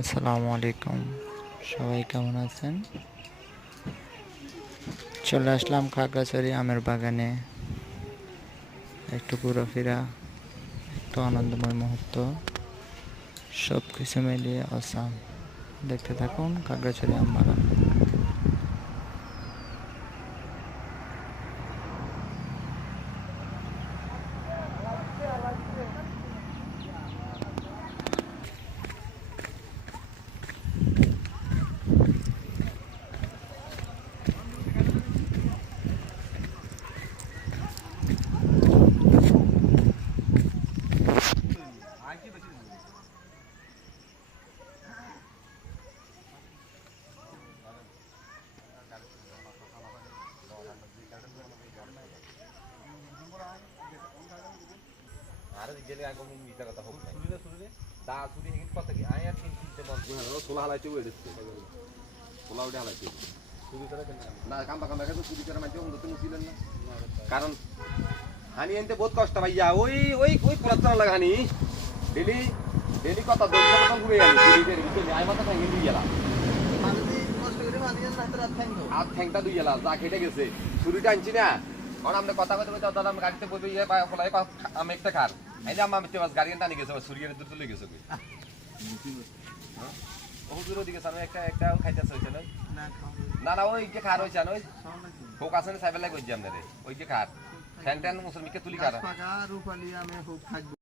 আসসালামু আলাইকুম, সবাই কেমন আছেন? চলে আসলাম খাগড়াছড়ি আমের বাগানে। একটু ঘোরাফেরা, একটু আনন্দময় মুহূর্ত, সব কিছু মিলিয়ে অসাম। দেখতে থাকুন খাগড়াছড়ি আম বাগান। কারণ হানি এনতে বহুত কষ্ট ভাইয়া ওই ওই ওই পড়াশোনা লাগা হানি ডেলি ডেলি কত দশ টাকা ঘুরে গেল ডেলি ডেলি আই মাথা ভেঙে দিয়ে গেলাম আর ঠ্যাংটা দুই গেলাম যা কেটে গেছে ছুরিটা আনছি না কারণ আমরা কথা কথা বলতে দাদা গাড়িতে বলবো ইয়ে ফলাই আমি একটা খার এই যে আমার মিত্র গাড়ি টানি গেছে ছুরিয়ার দূর তুলে গেছে বহু দূর দিকে সামনে একটা একটা খাইতেছে হয়েছে নয় না না ওই যে খার হয়েছে ওই হোক আছে না সাইবেল লাগে ওই যে আমাদের ওই যে খার ঠ্যাং ঠ্যাং মুসলমিকে তুলি খার